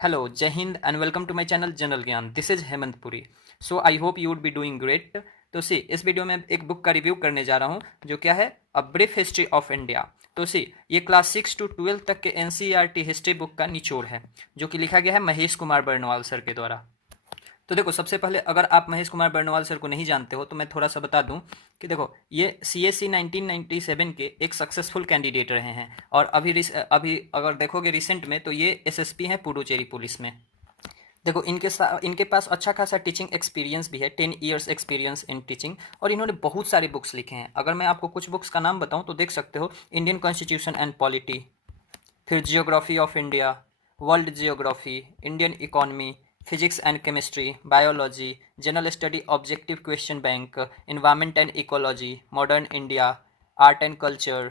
Hello, Jai Hind, and welcome to my channel General Gyan. This is Hemant Puri. So I hope you would be doing great. तो सी इस video में एक book का review करने जा रहा हूँ जो क्या है a brief history of India. तो सी ये क्लास 6 to 12 तक के एनसीईआरटी हिस्ट्री बुक का निचोड़ है जो कि लिखा गया है महेश कुमार बर्नवाल सर के द्वारा। तो देखो, सबसे पहले अगर आप महेश कुमार बर्नवाल सर को नहीं जानते हो तो मैं थोड़ा सा बता दूं कि देखो, ये सीएससी 1997 के एक सक्सेसफुल कैंडिडेट रहे हैं और अभी अगर देखोगे रिसेंट में तो ये एसएसपी हैं पुडुचेरी पुलिस में। देखो, इनके पास अच्छा खासा टीचिंग एक्सपीरियंस भी है, 10 years एक्सपीरियंस इन टीचिंग, और इन्होंने बहुत सारे बुक्स लिखे हैं। अगर मैं आपको कुछ बुक्स का नाम बताऊं तो देख सकते हो, इंडियन कॉन्स्टिट्यूशन एंड पॉलिटी, फिर geography of India, world geography, Indian economy, physics and chemistry, biology, general study, objective question bank, environment and ecology, modern India, art and culture,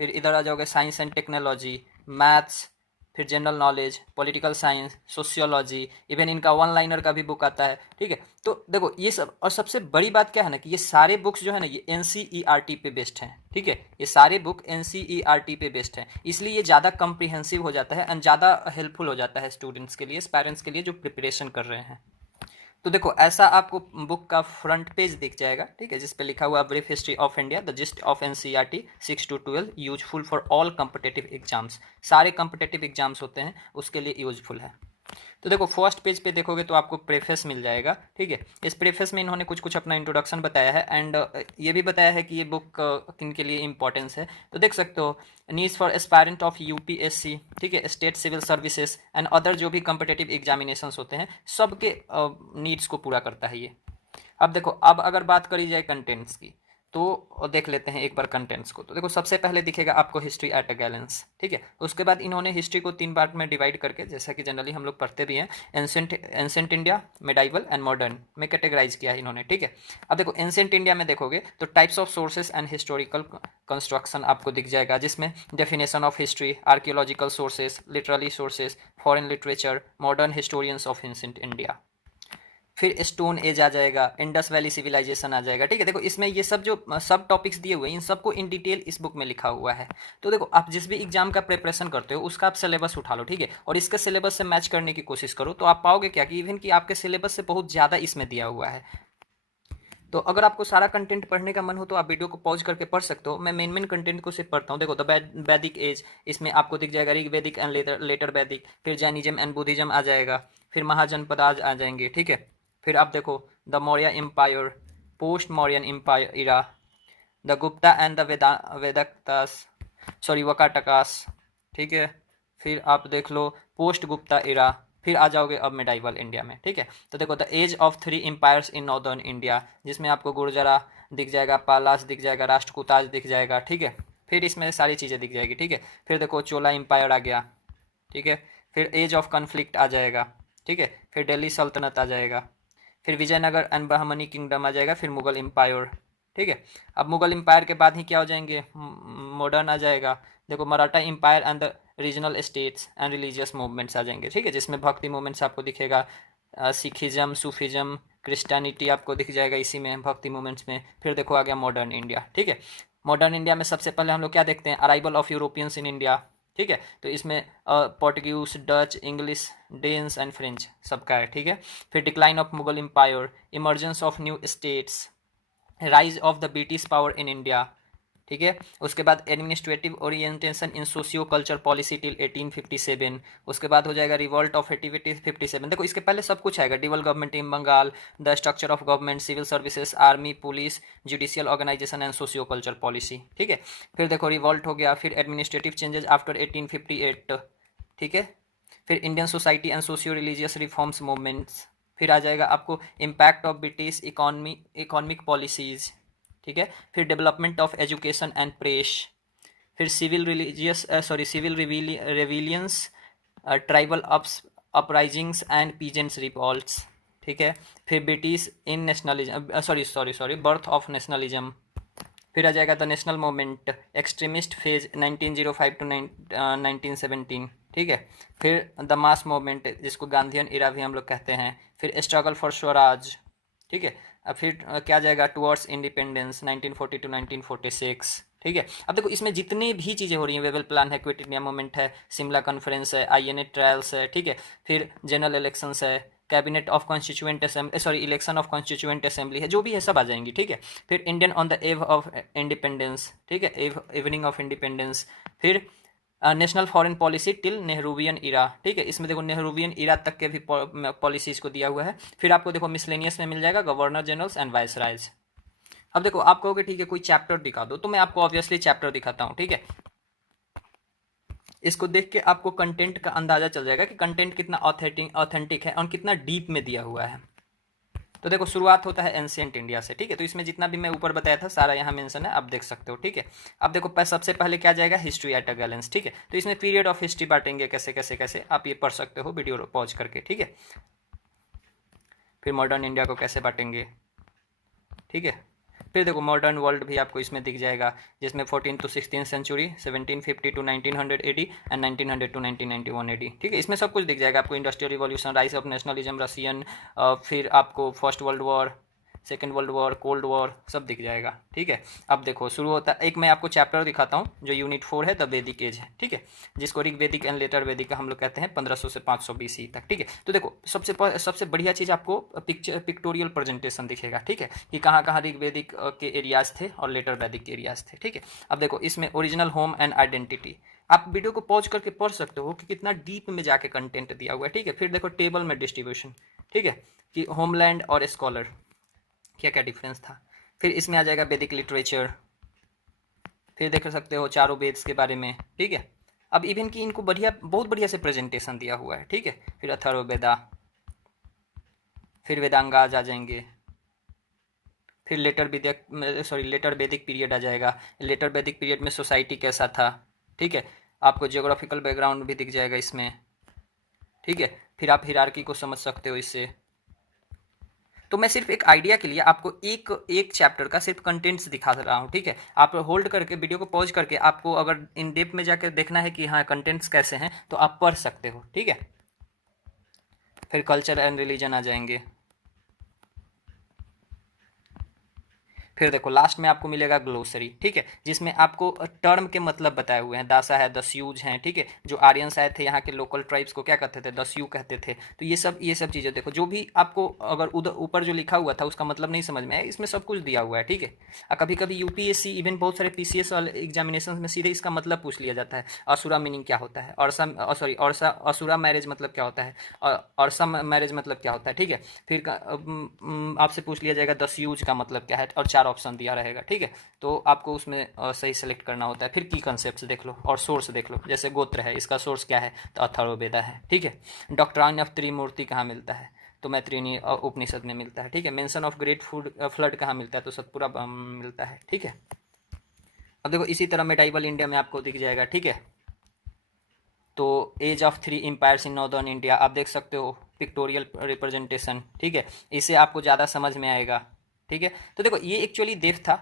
फिर इधर आ जाओगे साइंस एंड टेक्नोलॉजी, मैथ्स, फिर general knowledge, political science, sociology, even इनका one liner का भी book आता है। ठीक है, तो देखो ये सब, और सबसे बड़ी बात क्या है ना कि ये सारे बुक्स जो है ना ये एनसीईआरटी पे बेस्ड हैं। ठीक है, ये सारे बुक एनसीईआरटी पे बेस्ड हैं, इसलिए ये ज़्यादा कम्प्रिहेंसिव हो जाता है एंड ज़्यादा हेल्पफुल हो जाता है स्टूडेंट्स के लिए, पेरेंट्स के लिए जो प्रिपरेशन कर रहे हैं। तो देखो, ऐसा आपको बुक का फ्रंट पेज दिख जाएगा। ठीक है, जिस पे लिखा हुआ brief history of India, the gist of NCERT 6 to 12, useful for all competitive exams. सारे कम्पिटेटिव एग्जाम्स होते हैं उसके लिए यूजफुल है। तो देखो, फर्स्ट पेज पे देखोगे तो आपको प्रेफेस मिल जाएगा। ठीक है, इस प्रेफेस में इन्होंने कुछ कुछ अपना इंट्रोडक्शन बताया है एंड ये भी बताया है कि ये बुक किन के लिए इंपॉर्टेंस है। तो देख सकते हो, needs for aspirant of UPSC, ठीक है, state civil services and other जो भी कम्पिटेटिव एग्जामिनेशंस होते हैं सबके नीड्स को पूरा करता है ये। अब देखो, अब अगर बात करी जाए कंटेंट्स की तो देख लेते हैं एक बार कंटेंट्स को। तो देखो, सबसे पहले दिखेगा आपको हिस्ट्री एट अ गैलेंस। ठीक है, उसके बाद इन्होंने हिस्ट्री को 3 पार्ट में डिवाइड करके, जैसा कि जनरली हम लोग पढ़ते भी हैं, ancient India, medieval and modern में कैटेगराइज किया है इन्होंने। ठीक है, अब देखो एंसेंट इंडिया में देखोगे तो types of sources and historical construction आपको दिख जाएगा, जिसमें definition of history, archaeological sources, literary sources, foreign literature, modern historians of ancient India. फिर स्टोन एज आ जाएगा, इंडस वैली सिविलाइजेशन आ जाएगा। ठीक है, देखो इसमें ये सब जो सब टॉपिक्स दिए हुए हैं इन सबको इन डिटेल इस बुक में लिखा हुआ है। तो देखो, आप जिस भी एग्जाम का प्रिपरेशन करते हो उसका आप सिलेबस उठा लो। ठीक है, और इसके सिलेबस से मैच करने की कोशिश करो तो आप पाओगे क्या कि इवन कि आपके सिलेबस से बहुत ज़्यादा इसमें दिया हुआ है। तो अगर आपको सारा कंटेंट पढ़ने का मन हो तो आप वीडियो को पॉज करके पढ़ सकते हो। मैं मेन कंटेंट को सिर्फ पढ़ता हूँ। देखो, द वैदिक एज, इसमें आपको दिख जाएगा ऋग वैदिक एंड लेटर वैदिक, फिर जैनिज्म एंड बुद्धिज्म आ जाएगा, फिर महाजनपद आ जाएंगे। ठीक है, फिर आप देखो the Maurya empire, post Mauryan empire era, the Gupta and the वेदक्तास, सॉरी वकाटकास। ठीक है, फिर आप देख लो पोस्ट गुप्ता इरा, फिर आ जाओगे अब मिडाइवल इंडिया में। ठीक है, तो देखो the age of 3 empires in northern India, जिसमें आपको गुर्जरा दिख जाएगा, पालास दिख जाएगा, राष्ट्रकूटाज दिख जाएगा। ठीक है, फिर इसमें सारी चीज़ें दिख जाएगी। ठीक है, फिर देखो चोला एम्पायर आ गया। ठीक है, फिर एज ऑफ कन्फ्लिक्ट आ जाएगा। ठीक है, फिर दिल्ली सल्तनत आ जाएगा, फिर विजयनगर एंड बहमनी किंगडम आ जाएगा, फिर मुगल एम्पायर। ठीक है, अब मुगल एम्पायर के बाद ही क्या हो जाएंगे, मॉडर्न आ जाएगा। देखो Maratha empire and the regional states and religious movements आ जाएंगे। ठीक है, जिसमें भक्ति मूवमेंट्स आपको दिखेगा, सिखिज्म, सूफिज्म, क्रिश्चियनिटी आपको दिख जाएगा इसी में, भक्ति मूवमेंट्स में। फिर देखो आ गया मॉडर्न इंडिया। ठीक है, मॉडर्न इंडिया में सबसे पहले हम लोग क्या देखते हैं, arrival of Europeans in India. ठीक है, तो इसमें Portuguese, Dutch, English, Danes and French सबका है। ठीक है, फिर decline of Mughal empire, emergence of new states, rise of the British power in India. ठीक है, उसके बाद administrative orientation in socio culture policy till 1857। उसके बाद हो जाएगा रिवॉल्ट ऑफ एटिविटी 57। देखो इसके पहले सब कुछ आएगा, dual government in Bengal, the structure of government, civil services, army, police, judicial organisation and socio culture policy. ठीक है, फिर देखो रिवॉल्ट हो गया, फिर एडमिनिस्ट्रेटिव चेंजेस आफ्टर 1858। ठीक है, फिर Indian society and socio religious reforms movements. फिर आ जाएगा आपको impact of British economic policies. ठीक है, फिर development of education and press, फिर civil rebellions, tribal uprisings and peasants revolts. ठीक है, फिर British in nationalism, sorry birth of nationalism. फिर आ जाएगा the national movement, extremist phase 1905 to 1917। ठीक है, फिर द मास मूवमेंट जिसको गांधीयन इरा भी हम लोग कहते हैं, फिर स्ट्रगल फॉर स्वराज। ठीक है, अब फिर क्या जाएगा टुवर्ड्स इंडिपेंडेंस 1940 टू 1946। ठीक है। अब देखो इसमें जितनी भी चीज़ें हो रही हैं, वेबल प्लान है, क्विट इंडिया मूवमेंट है, शिमला कॉन्फ्रेंस है, आईएनए ट्रायल्स है, ठीक है, फिर जनरल इलेक्शंस है, cabinet of constituent assembly, sorry election of constituent assembly है, जो भी है सब आ जाएंगी, ठीक है। फिर Indian on the eve of independence, ठीक है, इवनिंग ऑफ इंडिपेंडेंस, फिर national foreign policy till Nehruvian era, ठीक है, इसमें देखो नेहरूवियन इरा तक के भी पॉलिसीज को दिया हुआ है। फिर आपको देखो मिसलेनियस में मिल जाएगा गवर्नर जनरल्स एंड वाइसरायज। अब देखो आप कहोगे ठीक है कोई चैप्टर दिखा दो, तो मैं आपको ऑब्वियसली चैप्टर दिखाता हूँ, ठीक है। इसको देख के आपको कंटेंट का अंदाजा चल जाएगा कि कंटेंट कितना ऑथेंटिक है और कितना डीप में दिया हुआ है। तो देखो शुरुआत होता है एंशिएंट इंडिया से, ठीक है, तो इसमें जितना भी मैं ऊपर बताया था सारा यहाँ मेंशन है, आप देख सकते हो, ठीक है। अब देखो सबसे पहले क्या जाएगा, हिस्ट्री एट अ ग्लेंस, ठीक है, तो इसमें पीरियड ऑफ हिस्ट्री बांटेंगे कैसे कैसे कैसे, आप ये पढ़ सकते हो वीडियो पॉज करके, ठीक है। फिर मॉडर्न इंडिया को कैसे बांटेंगे, ठीक है। फिर देखो मॉडर्न वर्ल्ड भी आपको इसमें दिख जाएगा, जिसमें 14 to 16 century, 1750 to 1980 and 1900 to 1991 AD, ठीक है, इसमें सब कुछ दिख जाएगा आपको। Industrial revolution, rise of nationalism, Russian, फिर आपको first world war, second world war, cold war, सब दिख जाएगा, ठीक है। अब देखो शुरू होता है, एक मैं आपको चैप्टर दिखाता हूँ जो यूनिट 4 है, द वैदिक एज है, ठीक है, जिसको ऋग वैदिक एंड लेटर वैदिक का हम लोग कहते हैं, 1500 से 500 BC तक, ठीक है। तो देखो सबसे बढ़िया चीज़ आपको पिक्टोरियल प्रेजेंटेशन दिखेगा, ठीक है, कि कहाँ कहाँ ऋग वैदिक के एरियाज थे और लेटर वैदिक के एरियाज थे, ठीक है। अब देखो इसमें ओरिजिनल होम एंड आइडेंटिटी, आप वीडियो को पॉज करके पढ़ सकते हो कि कितना डीप में जाके कंटेंट दिया हुआ है, ठीक है। फिर देखो टेबल में डिस्ट्रीब्यूशन, ठीक है, कि होमलैंड और स्कॉलर क्या क्या डिफरेंस था। फिर इसमें आ जाएगा वैदिक लिटरेचर, फिर देख सकते हो चारों वेद्स के बारे में, ठीक है। अब इवन की इनको बहुत बढ़िया से प्रेजेंटेशन दिया हुआ है, ठीक है। फिर अथर्ववेदा, फिर वेदांगाज आ जाएंगे, फिर लेटर वैदिक पीरियड आ जाएगा। लेटर वैदिक पीरियड में सोसाइटी कैसा था, ठीक है, आपको जियोग्राफिकल बैकग्राउंड भी दिख जाएगा इसमें, ठीक है। फिर आप हिरार्की को समझ सकते हो इससे। तो मैं सिर्फ एक आइडिया के लिए आपको एक एक चैप्टर का सिर्फ कंटेंट्स दिखा रहा हूँ, ठीक है। आप होल्ड करके वीडियो को पॉज करके आपको अगर इन डेप्थ में जाकर देखना है कि हाँ कंटेंट्स कैसे हैं, तो आप पढ़ सकते हो, ठीक है। फिर कल्चर एंड रिलीजन आ जाएंगे। फिर देखो लास्ट में आपको मिलेगा ग्लोसरी, ठीक है, जिसमें आपको टर्म के मतलब बताए हुए हैं। दासा है, दस्यूज हैं, ठीक है, जो आर्यंस आए थे यहाँ के लोकल ट्राइब्स को क्या कहते थे, दस्यू कहते थे। तो ये सब चीज़ें देखो, जो भी आपको अगर उधर ऊपर जो लिखा हुआ था उसका मतलब नहीं समझ में आया, इसमें सब कुछ दिया हुआ है, ठीक है। कभी कभी यूपीएससी इवन बहुत सारे पीसीएस वाले एग्जामिनेशन में सीधे इसका मतलब पूछ लिया जाता है। असुरा मीनिंग क्या होता है, असुरा मैरिज मतलब क्या होता है, और मैरिज मतलब क्या होता है, ठीक है। फिर आपसे पूछ लिया जाएगा दस्यूज का मतलब क्या है, और 4 ऑप्शन दिया रहेगा, ठीक है। तो आपको उसमें सही सेलेक्ट करना होता है। फिर की कंसेप्ट देख लो और सोर्स देख लो, जैसे गोत्र है, इसका सोर्स क्या है, तो अथर्ववेदा है, ठीक है। डॉक्ट्राइन ऑफ त्रिमूर्ति कहाँ मिलता है, तो मैत्रेयी उपनिषद में मिलता है, ठीक है। मेंशन ऑफ ग्रेट फ्लड कहाँ मिलता है, तो सतपुरा मिलता है, ठीक है। अब देखो इसी तरह मेडाइवल इंडिया में आपको दिख जाएगा, ठीक है। तो age of 3 empires in northern India आप देख सकते हो, पिक्टोरियल रिप्रेजेंटेशन, ठीक है, इससे आपको ज़्यादा समझ में आएगा, ठीक है। तो देखो ये एक्चुअली डेप्थ था,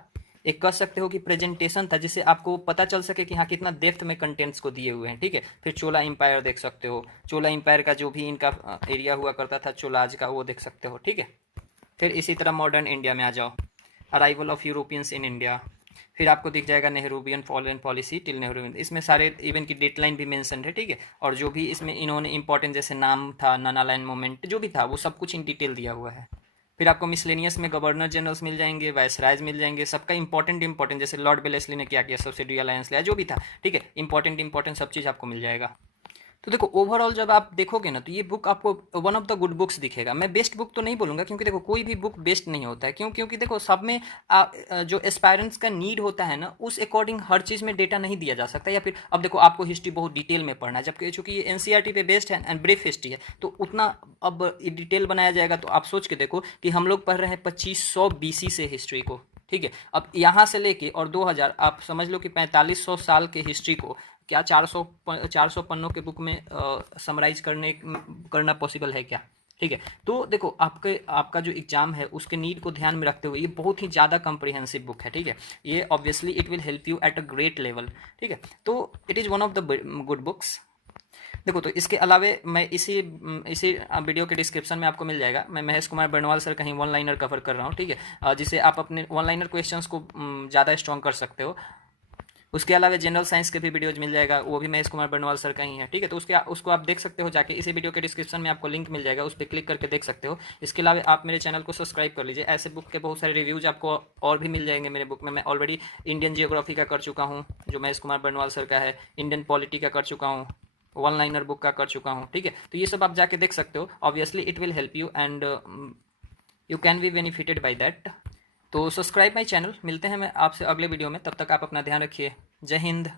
एक कह सकते हो कि प्रेजेंटेशन था, जिससे आपको पता चल सके कि हाँ कितना डेप्थ में कंटेंट्स को दिए हुए हैं, ठीक है। फिर चोला एम्पायर देख सकते हो, चोला एम्पायर का जो भी इनका एरिया हुआ करता था चोलाज का, वो देख सकते हो, ठीक है। फिर इसी तरह मॉडर्न इंडिया में आ जाओ, arrival of Europeans in India, फिर आपको दिख जाएगा Nehruvian foreign policy till Nehru, इसमें सारे इवन की डेटलाइन भी मेंशन है, ठीक है। और जो भी इसमें इन्होंने इंपॉर्टेंट जैसे नाम था, नानालैंड मूवमेंट जो भी था, वो सब कुछ इन डिटेल दिया हुआ है। फिर आपको मिसलेनियस में गवर्नर जनरल्स मिल जाएंगे, वाइसरायज मिल जाएंगे, सबका इंपॉर्टेंट जैसे लॉर्ड वेलेस्ली ने क्या किया, सब्सिडी अलायंस लिया, जो भी था, ठीक है, इंपॉर्टेंट सब चीज़ आपको मिल जाएगा। तो देखो ओवरऑल जब आप देखोगे ना, तो ये बुक आपको one of the good books दिखेगा। मैं बेस्ट बुक तो नहीं बोलूँगा, क्योंकि देखो कोई भी बुक बेस्ट नहीं होता है, क्योंकि देखो सब में जो एस्पायरेंट्स का नीड होता है ना, उस अकॉर्डिंग हर चीज़ में डेटा नहीं दिया जा सकता। या फिर अब देखो आपको हिस्ट्री बहुत डिटेल में पढ़ना है, जबकि चूँकि ये एनसीईआरटी पे बेस्ड है एंड ब्रीफ हिस्ट्री है, तो उतना अब डिटेल बनाया जाएगा। तो आप सोच के देखो कि हम लोग पढ़ रहे हैं 2500 BC से हिस्ट्री को, ठीक है। अब यहाँ से लेके और 2000 आप समझ लो कि 4500 साल के हिस्ट्री को क्या 400 पन्नों के बुक में समराइज करना पॉसिबल है क्या, ठीक है। तो देखो आपका जो एग्जाम है उसके नीड को ध्यान में रखते हुए ये बहुत ही ज़्यादा कॉम्प्रिहेंसिव बुक है, ठीक है। ये obviously it will help you at a great level, ठीक है। तो it is one of the good books. देखो तो इसके अलावे मैं इसी वीडियो के डिस्क्रिप्शन में आपको मिल जाएगा, मैं महेश कुमार बर्नवाल सर कहीं वन लाइनर कवर कर रहा हूँ, ठीक है, जिसे आप अपने वन लाइनर क्वेश्चंस को ज़्यादा स्ट्रॉन्ग कर सकते हो। उसके अलावा जनरल साइंस के भी वीडियोज मिल जाएगा, वो भी महेश कुमार बर्नवाल सर का ही है, ठीक है। तो उसको आप देख सकते हो जाके, इसी वीडियो के डिस्क्रिप्शन में आपको लिंक मिल जाएगा, उस पर क्लिक करके देख सकते हो। इसके अलावा आप मेरे चैनल को सब्सक्राइब कर लीजिए, ऐसे बुक के बहुत सारे रिव्यूज आपको और भी मिल जाएंगे मेरे बुक में। मैं ऑलरेडी इंडियन जियोग्राफी का कर चुका हूँ, जो महेश कुमार बर्नवाल सर का है, इंडियन पॉलिटी का कर चुका हूँ, वन लाइनर बुक का कर चुका हूँ, ठीक है। तो ये सब आप जाके देख सकते हो, obviously it will help you and you can be benefited by that. तो सब्सक्राइब माई चैनल, मिलते हैं मैं आपसे अगले वीडियो में, तब तक आप अपना ध्यान रखिए। जय हिंद।